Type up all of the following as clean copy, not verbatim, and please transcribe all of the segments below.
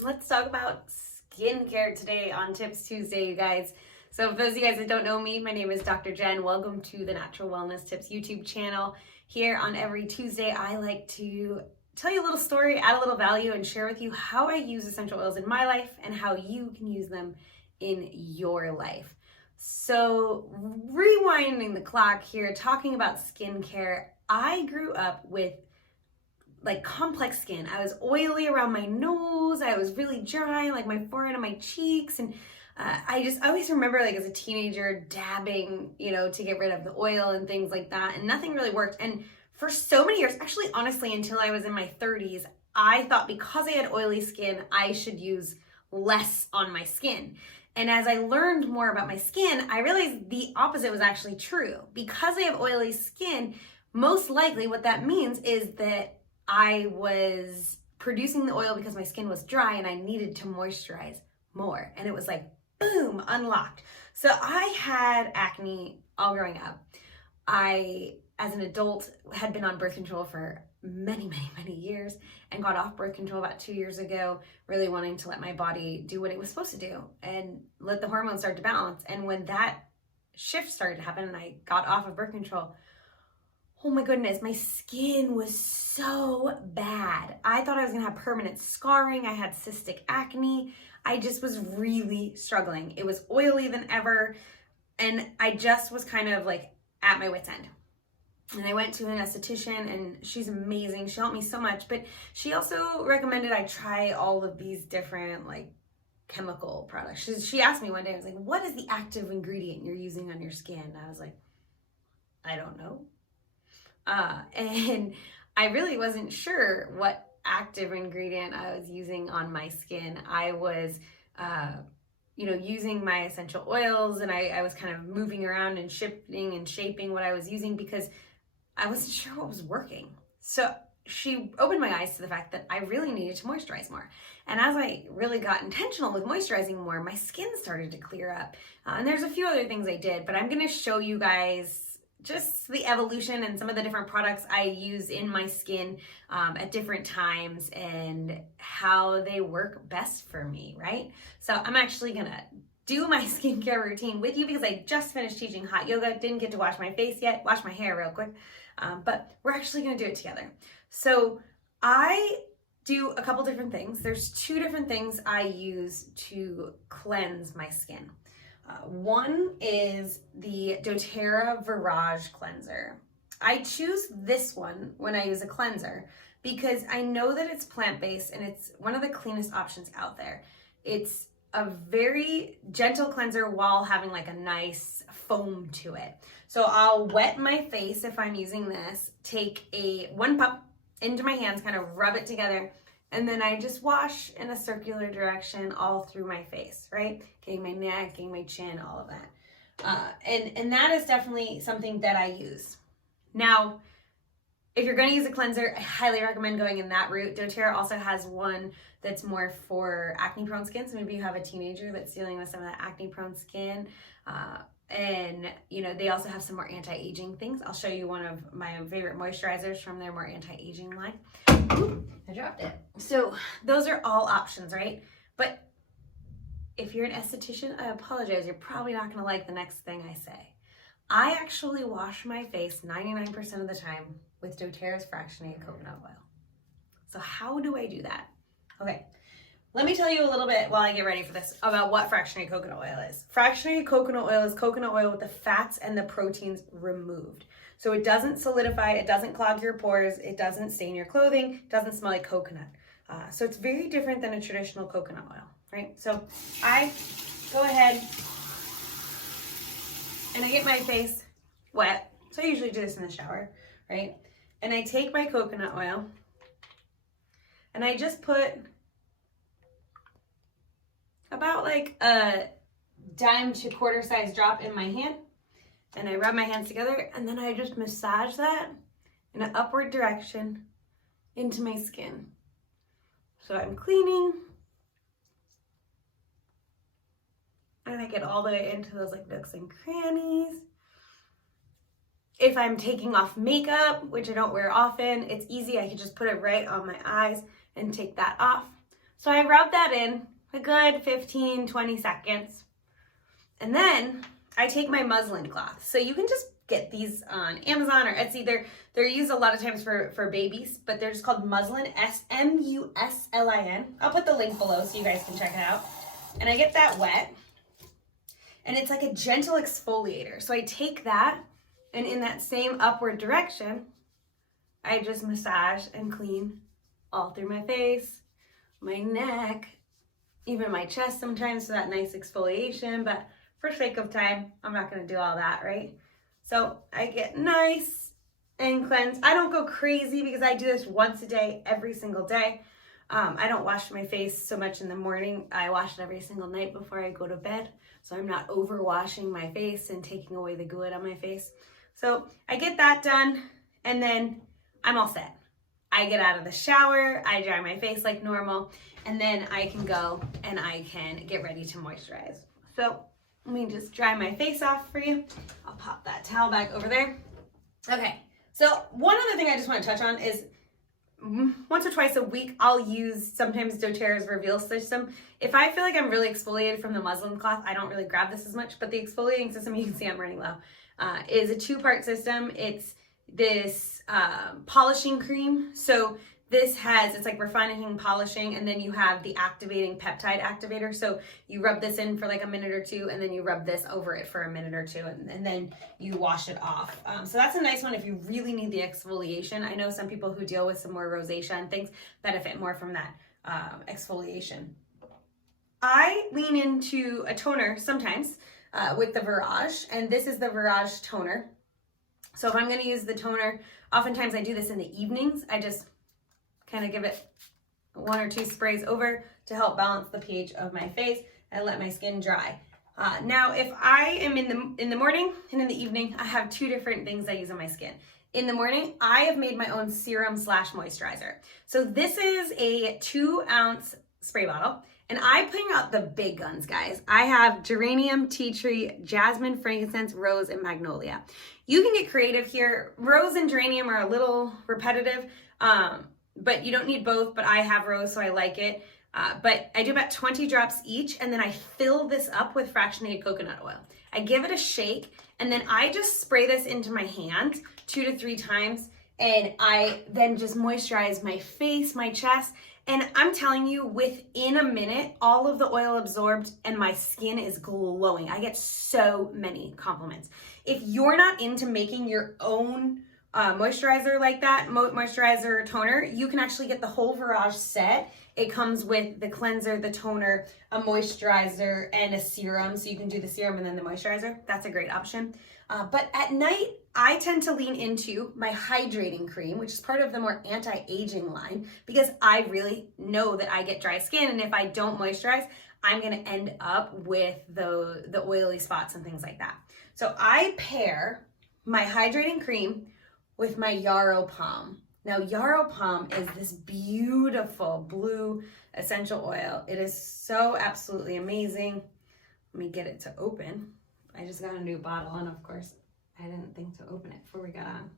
Let's talk about skincare today on Tips Tuesday, you guys. So for those of you guys that don't know me, my name is Dr. Jen. Welcome to the Natural Wellness Tips YouTube channel. Here on every Tuesday, I like to tell you a little story, add a little value, and share with you how I use essential oils in my life and how you can use them in your life. So rewinding the clock here, talking about skincare, I grew up with complex skin. I was oily around my nose. I was really dry, like my forehead and my cheeks. And I always remember as a teenager dabbing, to get rid of the oil and things like that. And nothing really worked. And for so many years, actually, honestly, until I was in my 30s, I thought because I had oily skin, I should use less on my skin. And as I learned more about my skin, I realized the opposite was actually true. Because I have oily skin, most likely what that means is that I was producing the oil because my skin was dry and I needed to moisturize more. And it was like, boom, unlocked. So I had acne all growing up. I, as an adult, had been on birth control for many years and got off birth control about 2 years ago, really wanting to let my body do what it was supposed to do and let the hormones start to balance. And when that shift started to happen and I got off of birth control, oh my goodness, my skin was so bad. I thought I was gonna have permanent scarring. I had cystic acne. I just was really struggling. It was oilier than ever. And I just was kind of at my wit's end. And I went to an esthetician and she's amazing. She helped me so much, but she also recommended I try all of these different chemical products. She asked me one day, I was like, what is the active ingredient you're using on your skin? And I was like, I don't know. And I really wasn't sure what active ingredient I was using on my skin. I was, using my essential oils and I was kind of moving around and shifting and shaping what I was using because I wasn't sure what was working. So she opened my eyes to the fact that I really needed to moisturize more. And as I really got intentional with moisturizing more, my skin started to clear up. And there's a few other things I did, but I'm going to show you guys just the evolution and some of the different products I use in my skin at different times and how they work best for me, right? So I'm actually gonna do my skincare routine with you because I just finished teaching hot yoga, didn't get to wash my face yet, wash my hair real quick, but we're actually gonna do it together. So I do a couple different things. There's two different things I use to cleanse my skin. One is the doTERRA Virage Cleanser. I choose this one when I use a cleanser because I know that it's plant-based and it's one of the cleanest options out there. It's a very gentle cleanser while having a nice foam to it. So I'll wet my face if I'm using this, take one pump into my hands, kind of rub it together, and then I just wash in a circular direction all through my face, right? Getting my neck, getting my chin, all of that. And that is definitely something that I use. Now, if you're gonna use a cleanser, I highly recommend going in that route. doTERRA also has one that's more for acne-prone skin. So maybe you have a teenager that's dealing with some of that acne-prone skin. And they also have some more anti-aging things. I'll show you one of my favorite moisturizers from their more anti-aging line. Oop, I dropped it. So those are all options, right? But if you're an esthetician, I apologize. You're probably not gonna like the next thing I say. I actually wash my face 99% of the time with doTERRA's fractionated coconut oil. So how do I do that? Okay. Let me tell you a little bit while I get ready for this about what fractionated coconut oil is. Fractionated coconut oil is coconut oil with the fats and the proteins removed. So it doesn't solidify, it doesn't clog your pores, it doesn't stain your clothing, it doesn't smell like coconut. So it's very different than a traditional coconut oil, right? So I go ahead and I get my face wet. So I usually do this in the shower, right? And I take my coconut oil and I just put about a dime to quarter size drop in my hand, and I rub my hands together, and then I just massage that in an upward direction into my skin. So I'm cleaning, and I get all the way into those nooks and crannies. If I'm taking off makeup, which I don't wear often, it's easy. I can just put it right on my eyes and take that off. So I rub that in a good 15, 20 seconds. And then I take my muslin cloth. So you can just get these on Amazon or Etsy. They're used a lot of times for babies, but they're just called muslin, S-M-U-S-L-I-N. I'll put the link below so you guys can check it out. And I get that wet, and it's like a gentle exfoliator. So I take that, and in that same upward direction, I just massage and clean all through my face, my neck, even my chest sometimes for that nice exfoliation, but for sake of time, I'm not gonna do all that, right? So I get nice and cleansed. I don't go crazy because I do this once a day, every single day. I don't wash my face so much in the morning. I wash it every single night before I go to bed. So I'm not over washing my face and taking away the good on my face. So I get that done, and then I'm all set. I get out of the shower, I dry my face like normal, and then I can go and I can get ready to moisturize. So let me just dry my face off for you. I'll pop that towel back over there. Okay, so one other thing I just want to touch on is once or twice a week, I'll use sometimes doTERRA's Reveal System. If I feel like I'm really exfoliated from the muslin cloth, I don't really grab this as much, but the exfoliating system, you can see I'm running low, is a 2-part system. It's this polishing cream. So this it's like refining, polishing, and then you have the activating peptide activator. So you rub this in for like a minute or two, and then you rub this over it for a minute or two, and then you wash it off. So that's a nice one if you really need the exfoliation. I know some people who deal with some more rosacea and things benefit more from that exfoliation. I lean into a toner sometimes with the Virage, and this is the Virage toner. So if I'm going to use the toner, oftentimes I do this in the evenings. I just kind of give it 1 or 2 sprays over to help balance the pH of my face and let my skin dry. Now, if I am in the morning and in the evening, I have 2 different things I use on my skin. In the morning, I have made my own serum / moisturizer. So this is a 2-ounce spray bottle, and I'm putting out the big guns, guys. I have geranium, tea tree, jasmine, frankincense, rose, and magnolia. You can get creative here. Rose and geranium are a little repetitive, but you don't need both, but I have rose, so I like it. But I do about 20 drops each, and then I fill this up with fractionated coconut oil. I give it a shake, and then I just spray this into my hand 2 to 3 times, and I then just moisturize my face, my chest, and I'm telling you, within a minute, all of the oil absorbed and my skin is glowing. I get so many compliments. If you're not into making your own moisturizer like that, moisturizer toner, you can actually get the whole Virage set. It comes with the cleanser, the toner, a moisturizer, and a serum. So you can do the serum and then the moisturizer. That's a great option. But at night, I tend to lean into my hydrating cream, which is part of the more anti-aging line, because I really know that I get dry skin, and if I don't moisturize, I'm gonna end up with the oily spots and things like that. So I pair my hydrating cream with my Yarrow Palm. Now, Yarrow Palm is this beautiful blue essential oil. It is so absolutely amazing. Let me get it to open. I just got a new bottle, and of course, I didn't think to open it before we got on.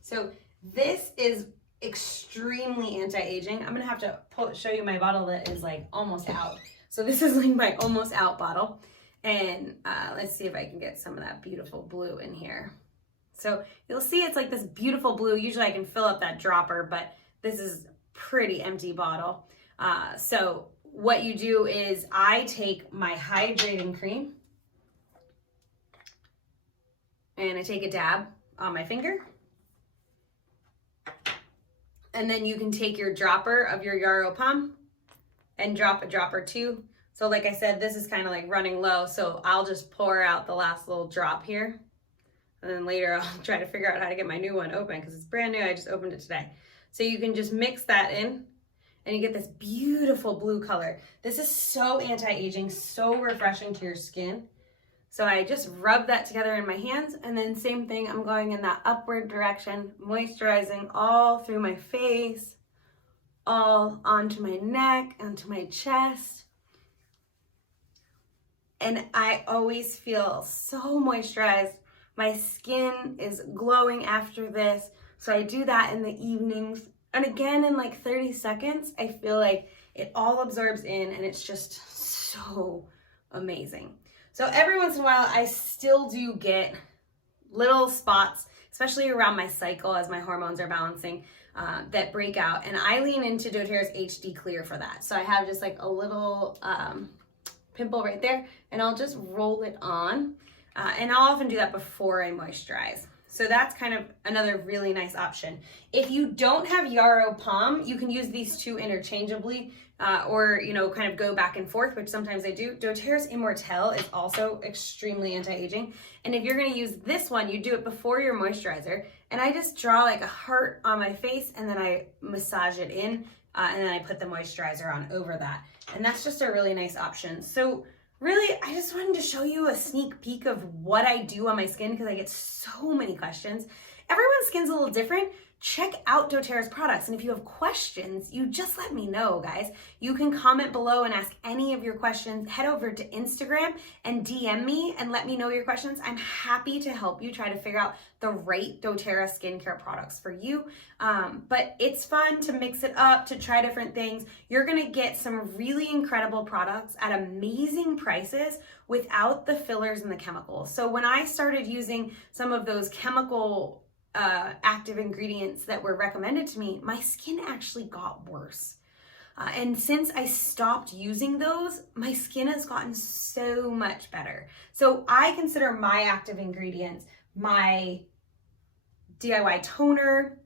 So this is extremely anti-aging. I'm gonna have to show you my bottle that is like almost out. So this is like my almost out bottle. And let's see if I can get some of that beautiful blue in here. So you'll see it's like this beautiful blue. Usually I can fill up that dropper, but this is a pretty empty bottle. So what you do is I take my hydrating cream and I take a dab on my finger. And then you can take your dropper of your Yarrow Palm and drop a drop or 2. So like I said, this is kind of like running low, so I'll just pour out the last little drop here. And then later I'll try to figure out how to get my new one open because it's brand new. I just opened it today. So you can just mix that in and you get this beautiful blue color. This is so anti-aging, so refreshing to your skin. So I just rub that together in my hands, and then same thing, I'm going in that upward direction, moisturizing all through my face, all onto my neck, onto my chest. And I always feel so moisturized. My skin is glowing after this. So I do that in the evenings. And again, in like 30 seconds, I feel like it all absorbs in and it's just so amazing. So every once in a while, I still do get little spots, especially around my cycle as my hormones are balancing, that break out. And I lean into doTERRA's HD Clear for that. So I have just like a little pimple right there, and I'll just roll it on. And I'll often do that before I moisturize. So that's kind of another really nice option. If you don't have Yarrow Palm, you can use these two interchangeably, or, you know, kind of go back and forth, which sometimes I do. doTERRA's Immortelle is also extremely anti-aging. And if you're gonna use this one, you do it before your moisturizer. And I just draw like a heart on my face and then I massage it in, and then I put the moisturizer on over that. And that's just a really nice option. So really, I just wanted to show you a sneak peek of what I do on my skin because I get so many questions. Everyone's skin's a little different. Check out doTERRA's products. And if you have questions, you just let me know, guys. You can comment below and ask any of your questions. Head over to Instagram and DM me and let me know your questions. I'm happy to help you try to figure out the right doTERRA skincare products for you. But it's fun to mix it up, to try different things. You're gonna get some really incredible products at amazing prices without the fillers and the chemicals. So when I started using some of those chemical active ingredients that were recommended to me, my skin actually got worse. And since I stopped using those, my skin has gotten so much better. So I consider my active ingredients my DIY toner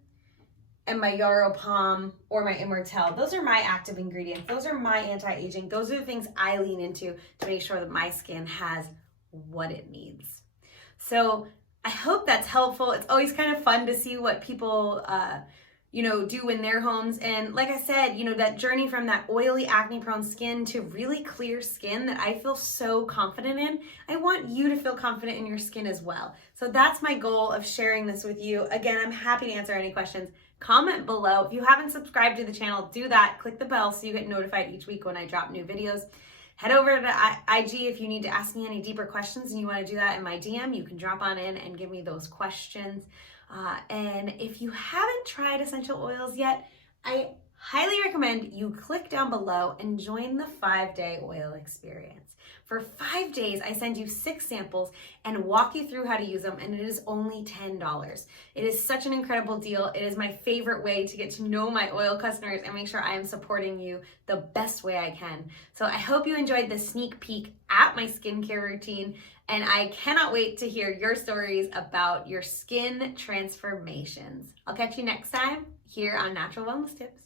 and my Yarrow Palm or my Immortelle. Those are my active ingredients. Those are my anti-aging. Those are the things I lean into to make sure that my skin has what it needs. So I hope that's helpful. It's always kind of fun to see what people, you know, do in their homes. And like I said, you know, that journey from that oily, acne-prone skin to really clear skin that I feel so confident in, I want you to feel confident in your skin as well. So that's my goal of sharing this with you. Again, I'm happy to answer any questions. Comment below. If you haven't subscribed to the channel, do that. Click the bell so you get notified each week when I drop new videos. Head over to IG if you need to ask me any deeper questions and you want to do that in my DM. You can drop on in and give me those questions. And if you haven't tried essential oils yet, I highly recommend you click down below and join the 5-day oil experience. For 5 days, I send you 6 samples and walk you through how to use them, and it is only $10. It is such an incredible deal. It is my favorite way to get to know my oil customers and make sure I am supporting you the best way I can. So I hope you enjoyed the sneak peek at my skincare routine, and I cannot wait to hear your stories about your skin transformations. I'll catch you next time here on Natural Wellness Tips.